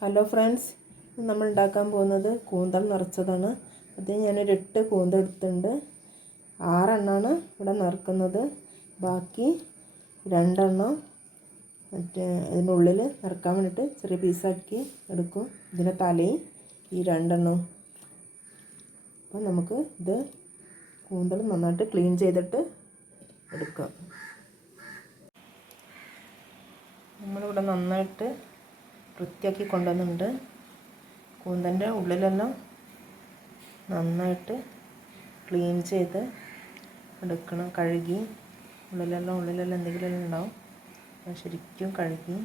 Hello friends നമ്മൾ ഉണ്ടാക്കാൻ പോകുന്നത് കൂന്തൽ നിറച്ചതാണ്. അത് ഞാനൊരു എട്ട് കൂന്തൽ എടുത്തിട്ടുണ്ട്. ആറെണ്ണമാണ് ഇവിടെ നിറക്കുന്നത്. ബാക്കി രണ്ടെണ്ണം മറ്റേ അതിന്റെ ഉള്ളിൽ നിറക്കാൻ വേണ്ടിയിട്ട് ചെറിയ പീസാക്കി എടുക്കും. ഇതിന്റെ തലയും ഈ രണ്ടെണ്ണവും അപ്പോൾ നമുക്ക് ഇത് കൂന്തൽ നന്നായിട്ട് ക്ലീൻ ചെയ്തിട്ട് എടുക്കാം. നമ്മളിവിടെ നന്നായിട്ട് വൃത്തിയാക്കി കൊണ്ടുവന്നിട്ടുണ്ട്. കൂന്തന്റെ ഉള്ളിലെല്ലാം നന്നായിട്ട് ക്ലീൻ ചെയ്ത് എടുക്കണം കഴുകി. ഉള്ളിലെല്ലാം ഉള്ളിലെല്ലാം എന്തെങ്കിലും ഉണ്ടാവും. ശരിക്കും കഴുകി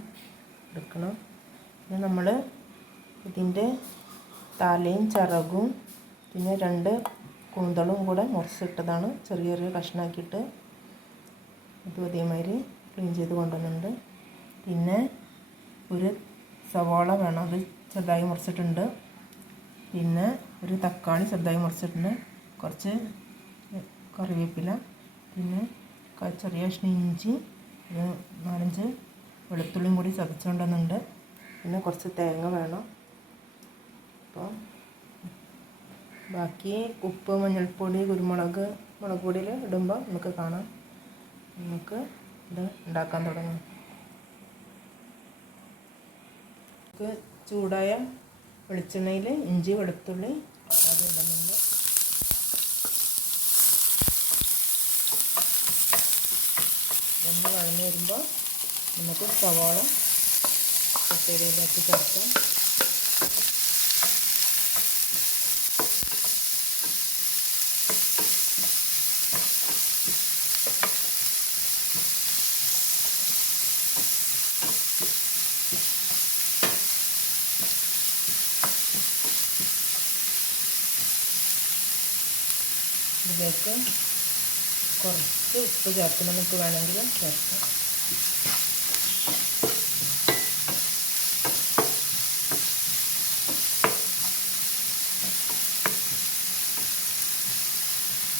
എടുക്കണം. പിന്നെ നമ്മൾ ഇതിന്റെ തലയും ചിറകും പിന്നെ രണ്ട് കൂന്തളും കൂടെ മുറിച്ചിട്ടതാണ് ചെറിയ ചെറിയ കഷ്ണാക്കിയിട്ട് ഇതും അതേമാതിരി ക്ലീൻ ചെയ്ത് കൊണ്ടുവന്നിട്ടുണ്ട്. പിന്നെ ഒരു സവാള വേണം. അത് ചെറുതായി മുറിച്ചിട്ടുണ്ട്. പിന്നെ ഒരു തക്കാളി ചെറുതായി മുറിച്ചിട്ടുണ്ട്. കുറച്ച് കറിവേപ്പില പിന്നെ ചെറിയ കഷ്ണം ഇഞ്ചി ഒരു നാലഞ്ച് വെളുത്തുള്ളിയും കൂടി ചതച്ചുകൊണ്ടുവന്നുണ്ട് പിന്നെ കുറച്ച് തേങ്ങ വേണം. അപ്പോൾ ബാക്കി ഉപ്പ് മഞ്ഞൾപ്പൊടി കുരുമുളക് മുളക് പൊടിയിൽ ഇടുമ്പോൾ നമുക്ക് കാണാം. നമുക്ക് ഇത് ഉണ്ടാക്കാൻ തുടങ്ങാം. നമുക്ക് ചൂടായ വെളിച്ചെണ്ണയിൽ ഇഞ്ചി വെളുത്തുള്ളി ആദ്യം ഇടുന്നുണ്ട് രണ്ട് വഴഞ്ഞു വരുമ്പോൾ നമുക്ക് സവാള കട്ടയിലേക്ക് ചേർക്കാം. ഇതിലേക്ക് കുറച്ച് ഉപ്പ് ചേർക്കണം നമുക്ക് വേണമെങ്കിൽ ചേർക്കാം.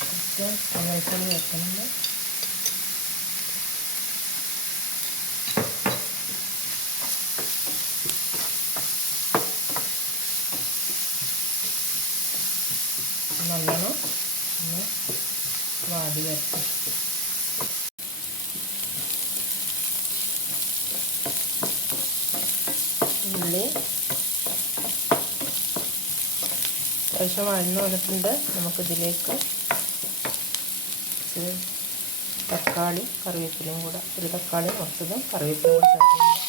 കുറച്ച് നല്ലോണം ഒന്ന് വാടി വരട്ടെ. ഉള്ളി. അത്യാവശ്യം വഴന്ന് വന്നിട്ടുണ്ട്. നമുക്കിതിലേക്ക് തക്കാളി കറിവേപ്പിലയും കൂടെ. ഒരു തക്കാളി കുറച്ചതും കറിവേപ്പിലയും കൂടെ ചേർക്കുന്നുണ്ട്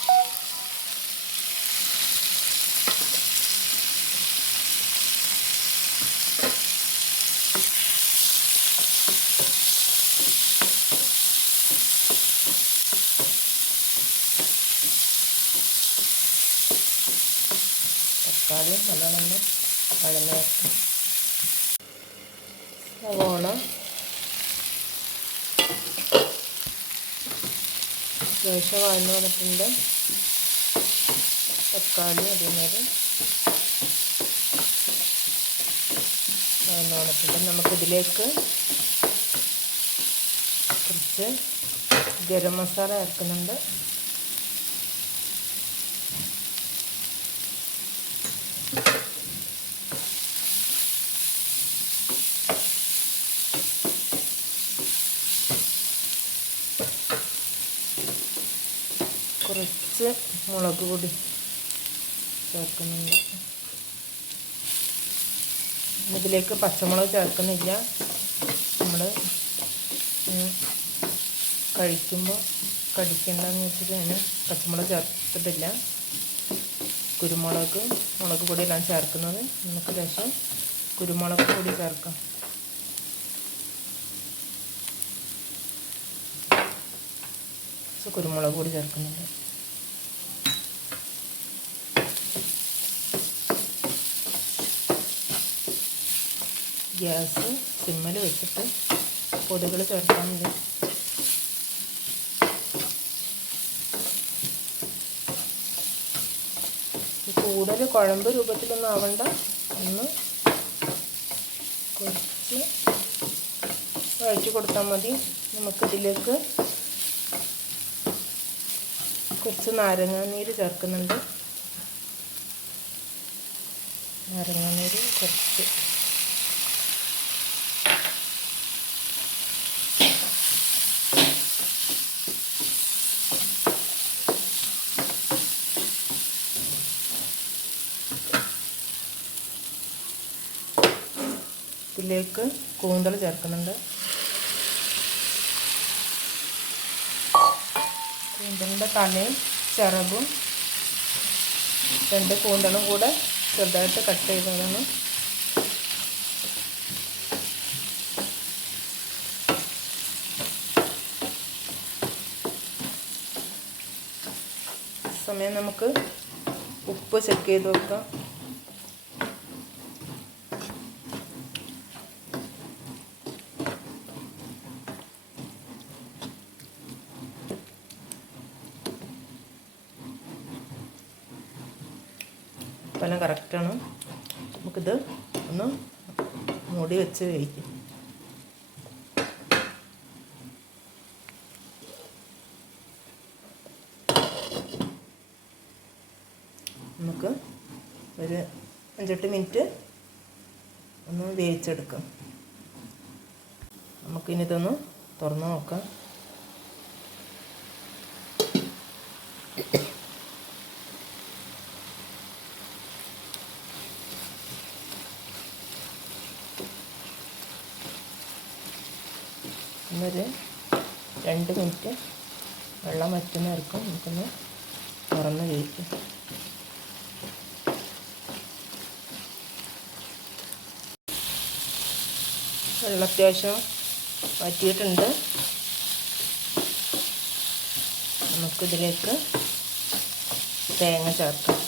തക്കാളി നല്ലോണം വഴന്ന് വരട്ടെ സവോള അത്യാവശ്യം വഴന്ന് വന്നിട്ടുണ്ട്. തക്കാളി അതേമാതിരി വഴന്ന് വന്നിട്ടുണ്ട്. നമുക്കിതിലേക്ക് കുറച്ച് ഗരം മസാല ചേർക്കുന്നുണ്ട്. മുളക് പൊടി ചേർക്കുന്നുണ്ട്. ഇതിലേക്ക് പച്ചമുളക് ചേർക്കുന്നില്ല. നമ്മൾ കഴിക്കുമ്പോൾ കടിക്കണ്ടെന്ന് വെച്ചിട്ട് ഞാൻ പച്ചമുളക് ചേർത്തിട്ടില്ല. കുരുമുളക് മുളക് പൊടിയെല്ലാം ചേർക്കുന്നത്. നമുക്ക് ശേഷം കുരുമുളക് പൊടി ചേർക്കാം. കുരുമുളക് പൊടി ചേർക്കുന്നുണ്ട്. ഗ്യാസ് സിമ്മൽ വെച്ചിട്ട് പൊടികൾ ചേർക്കാൻ മതി കൂടുതൽ കുഴമ്പ് രൂപത്തിലൊന്നും ആവണ്ട. ഒന്ന് കുറച്ച് വഴച്ചു കൊടുത്താൽ മതി. നമുക്കിതിലേക്ക് കുറച്ച് നാരങ്ങാനീര് ചേർക്കുന്നുണ്ട്. നാരങ്ങാനീര് കുറച്ച്. ഇതിലേക്ക് കൂന്തൽ ചേർക്കുന്നുണ്ട്. കൂന്തലിന്റെ തലയും ചിറകും രണ്ട് കൂന്തലും കൂടെ ചെറുതായിട്ട് കട്ട് ചെയ്തതാണ്. സമയം നമുക്ക് ഉപ്പ് ചെക്ക് ചെയ്ത് വെക്കാം ഉപ്പെല്ലാം കറക്റ്റാണ് നമുക്കിത് ഒന്ന് മൂടി വെച്ച് നമുക്ക് ഒരു അഞ്ചെട്ട് മിനിറ്റ് ഒന്ന് വേവിച്ചെടുക്കാം. നമുക്കിനി ഇതൊന്ന് തുറന്ന് നോക്കാം ഒന്നൊരു രണ്ട് മിനിറ്റ് വെള്ളം വറ്റുന്നവർക്ക് നമുക്കൊന്ന് തുറന്ന് കഴിക്കും. വെള്ളം അത്യാവശ്യം വറ്റിയിട്ടുണ്ട്. നമുക്കിതിലേക്ക് തേങ്ങ ചേർക്കാം.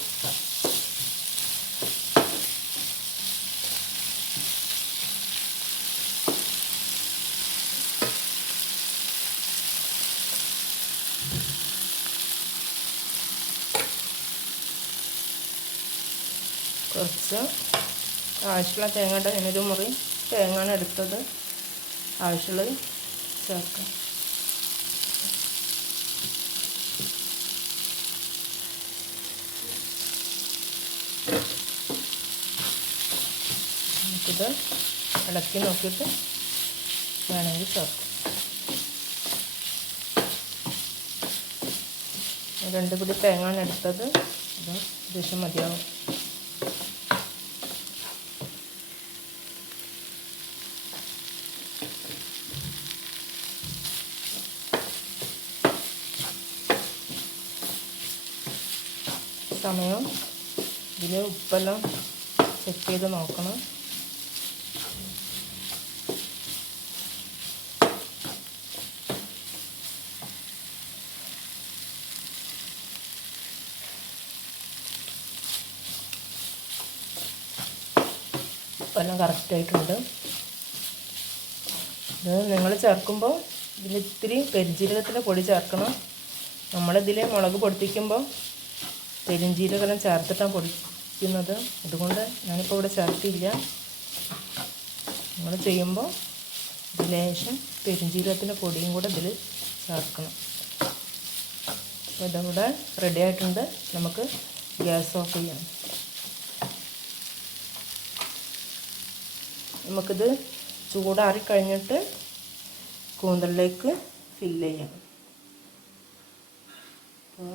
കുറച്ച് ആവശ്യമുള്ള തേങ്ങയുടെ ഞാനൊരു മുറി തേങ്ങയാണ് എടുത്തത്. ആവശ്യമുള്ളത് ചേർക്കാം. നമുക്കിത് ഇളക്കി നോക്കിയിട്ട് വേണമെങ്കിൽ ചേർക്കാം. രണ്ട് പിടി തേങ്ങയാണ് എടുത്തത്. ഇത് ദിവസം മതിയാവും. സമയം ഇതിൽ ഉപ്പെല്ലാം ചെക്ക് ചെയ്ത് നോക്കണം. ഉപ്പെല്ലാം കറക്റ്റായിട്ടുണ്ട് ഇത് നിങ്ങൾ ചേർക്കുമ്പോൾ ഇതിൽ ഇത്തിരി പെരിജീരകത്തിന്റെ പൊടി ചേർക്കണം. നമ്മളിതിൽ മുളക് പൊടിപ്പിക്കുമ്പോൾ പെരുംജീരകമെല്ലാം ചേർത്തിട്ടാണ് പൊടിക്കുന്നത്. അതുകൊണ്ട് ഞാനിപ്പോൾ ഇവിടെ ചേർത്തില്ല നിങ്ങൾ ചെയ്യുമ്പോൾ ലേശം പെരുംജീരകത്തിന്റെ പൊടിയും കൂടെ ഇതിൽ ചേർക്കണം. അപ്പോൾ ഇതിവിടെ റെഡി ആയിട്ടുണ്ട്. നമുക്ക് ഗ്യാസ് ഓഫ് ചെയ്യാം. നമുക്കിത് ചൂടാറി കഴിഞ്ഞിട്ട് കൂന്തലിലേക്ക് ഫില്ല് ചെയ്യാം. അപ്പോൾ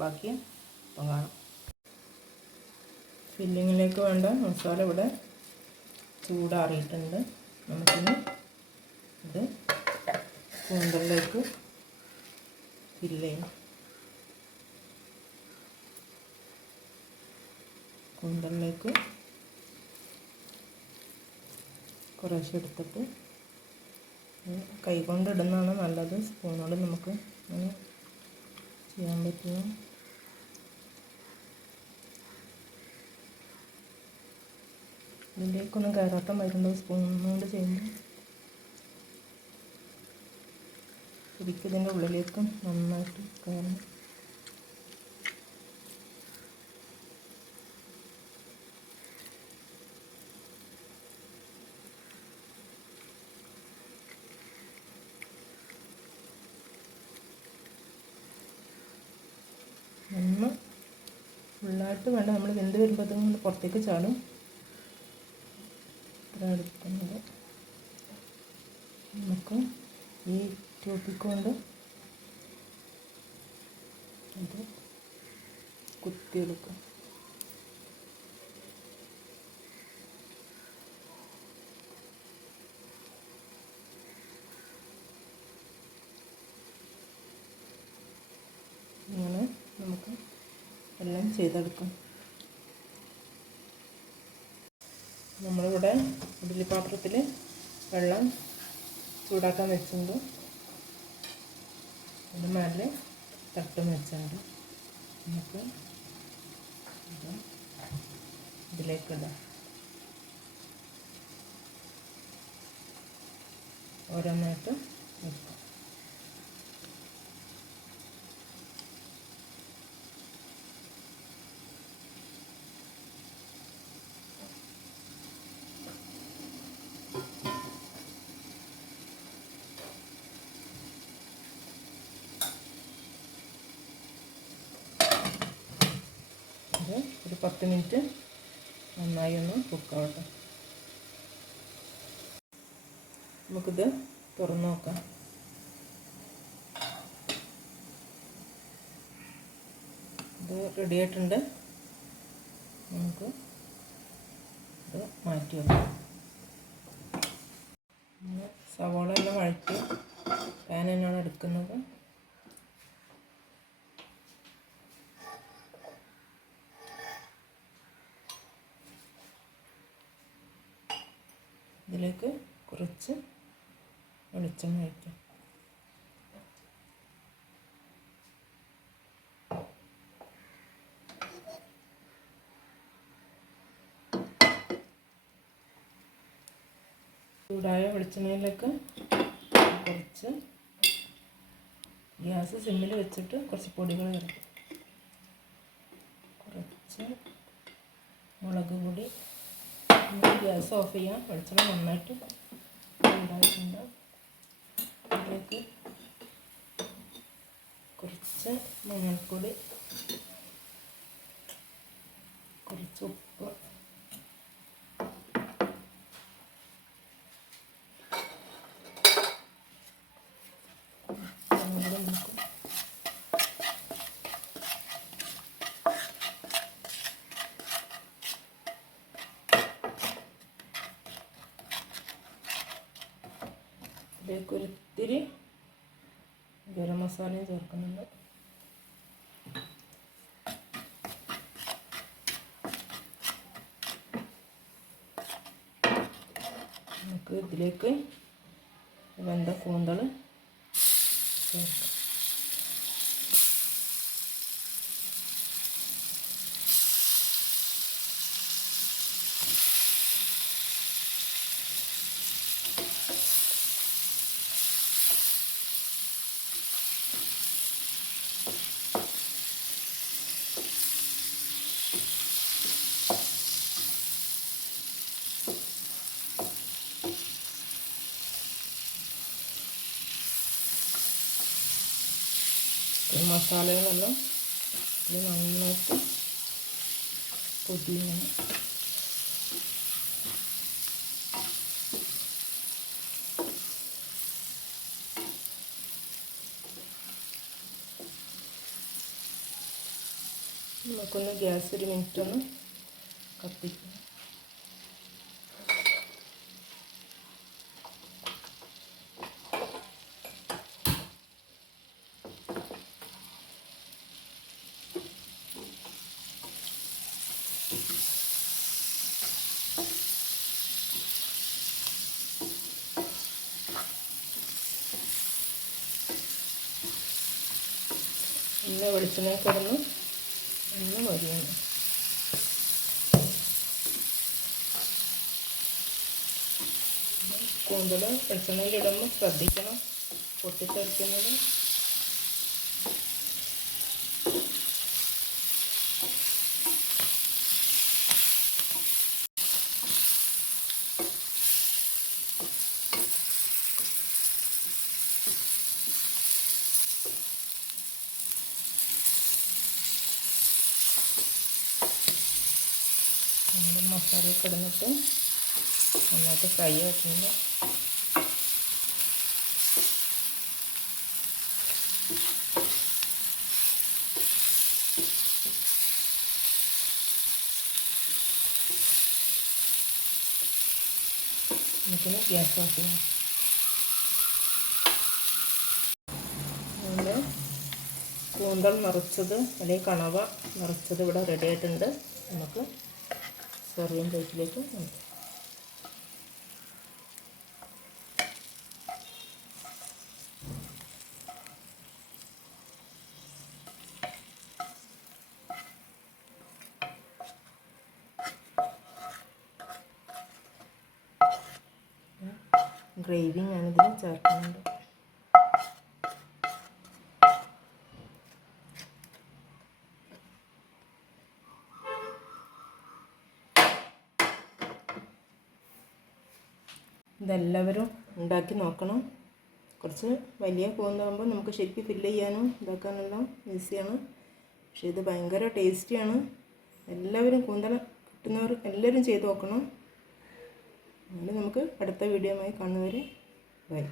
ബാക്കി ഇപ്പം കാണാം ഫില്ലിങ്ങിലേക്ക് വേണ്ട മസാല ഇവിടെ ചൂടാറിയിട്ടുണ്ട്. നമുക്കിനി ഇത് കൂന്തലിലേക്ക് ഫില്ല് ചെയ്യാം. കൂന്തലിലേക്ക് കുറേശ്ശെ എടുത്തിട്ട് കൈ കൊണ്ടിടുന്നതാണ് നല്ലത്. സ്പൂണോട് നമുക്ക് ചെയ്യാൻ പറ്റുക ഇതിലേക്കൊന്നും കയറാത്ത വരുന്നുണ്ട് സ്പൂൺ കൊണ്ട് ചെയ്യുമ്പോൾ ശരിക്കും ഇതിന്റെ ഉള്ളിലേക്കും നന്നായിട്ട് കയറണം ഒന്ന് ഫുള്ളായിട്ട് വേണ്ട. നമ്മൾ വെന്ത് വരുമ്പോൾ അതിങ്ങനെ പുറത്തേക്ക് ചാടും. ഇത്ര എടുക്കുന്നത് നമുക്ക് ഈ ടോപ്പിക്ക് കൊണ്ട് ഇത് കുത്തിയെടുക്കാം ഇങ്ങനെ നമുക്ക് എല്ലാം ചെയ്തെടുക്കാം. നമ്മളിവിടെ ഇഡ്ഡലി പാത്രത്തിൽ വെള്ളം ചൂടാക്കാൻ വെച്ചുകൊണ്ട് അതിന് മേലെ തട്ടും വെച്ചാൽ നമുക്ക് ഇതിലേക്കിടാം ഓരോന്നായിട്ട് വെക്കാം ഇത് ഒരു പത്ത് മിനിറ്റ് നന്നായി ഒന്ന് കുക്കാവട്ടെ. നമുക്കിത് തുറന്നു നോക്കാം. ഇത് റെഡി ആയിട്ടുണ്ട്. നമുക്ക് ഇത് മാറ്റി വെക്കാം. സവാള എല്ലാം വഴറ്റി പാൻ തന്നെയാണ് എടുക്കുന്നത്. ഇതിലേക്ക് കുറച്ച് വെളിച്ചെണ്ണ ഒഴിക്കാം. ചൂടായ വെളിച്ചെണ്ണയിലേക്ക് കുറച്ച് ഗ്യാസ് സിമ്മിൽ വെച്ചിട്ട് കുറച്ച് പൊടികൾ ചേർക്കും. കുറച്ച് മുളക് പൊടി ഗ്യാസ് ഓഫ് ചെയ്യാം വെളിച്ചെണ്ണ നന്നായിട്ട് ഉണ്ടായിട്ടുണ്ട്. അതിലേക്ക് കുറച്ച് മഞ്ഞൾപ്പൊടി കുറച്ച് ഉപ്പ് അതുകൂടെ നമുക്ക് ഇതിലേക്ക് ഒരിത്തിരി ഗരം മസാലയും ചേർക്കുന്നുണ്ട്. നമുക്ക് ഇതിലേക്ക് വെന്ത കൂന്തൾ ചേർക്കാം ഈ മസാലകളെല്ലാം ഇത് നന്നായിട്ട് പൊതിയണം നമുക്കൊന്ന് ഗ്യാസ് ഒരു മിനിറ്റ് ഒന്ന് കത്തിക്കണം ഇന്ന് വെളിച്ചെണ്ണ കിടന്ന് ഒന്ന് മതിയാണ് കൂന്തൽ വെളിച്ചെണ്ണയിലിടുമ്പോൾ ശ്രദ്ധിക്കണം. പൊട്ടിത്തെറിക്കുന്നത് മസാല കിടന്നിട്ട് നന്നായിട്ട് ഫ്രൈ ആക്കിയില്ല. നമുക്കിനി ഗ്യാസ് ഓഫ് ചെയ്യാം. അതുകൊണ്ട് കൂന്തൽ നിറച്ചത് അല്ലെങ്കിൽ കണവ നിറച്ചത് ഇവിടെ റെഡി ആയിട്ടുണ്ട്. നമുക്ക് സെർവിങ് പ്ലേറ്റിലേക്ക് മാറ്റാം ഗ്രേവി ഞാനിതിൽ ചേർക്കുന്നുണ്ട്. ഇതെല്ലാവരും ഉണ്ടാക്കി നോക്കണം. കുറച്ച് വലിയ കൂന്നാകുമ്പോൾ നമുക്ക് ശരിക്കും ഫില്ല് ചെയ്യാനും ഇതാക്കാനെല്ലാം ഈസിയാണ്. പക്ഷേ ഇത് ഭയങ്കര ടേസ്റ്റിയാണ്. എല്ലാവരും കൂന്തൽ കിട്ടുന്നവർ എല്ലാവരും ചെയ്ത് നോക്കണം. അങ്ങനെ നമുക്ക് അടുത്ത വീഡിയോയുമായി കാണുന്നവരെ ബൈ.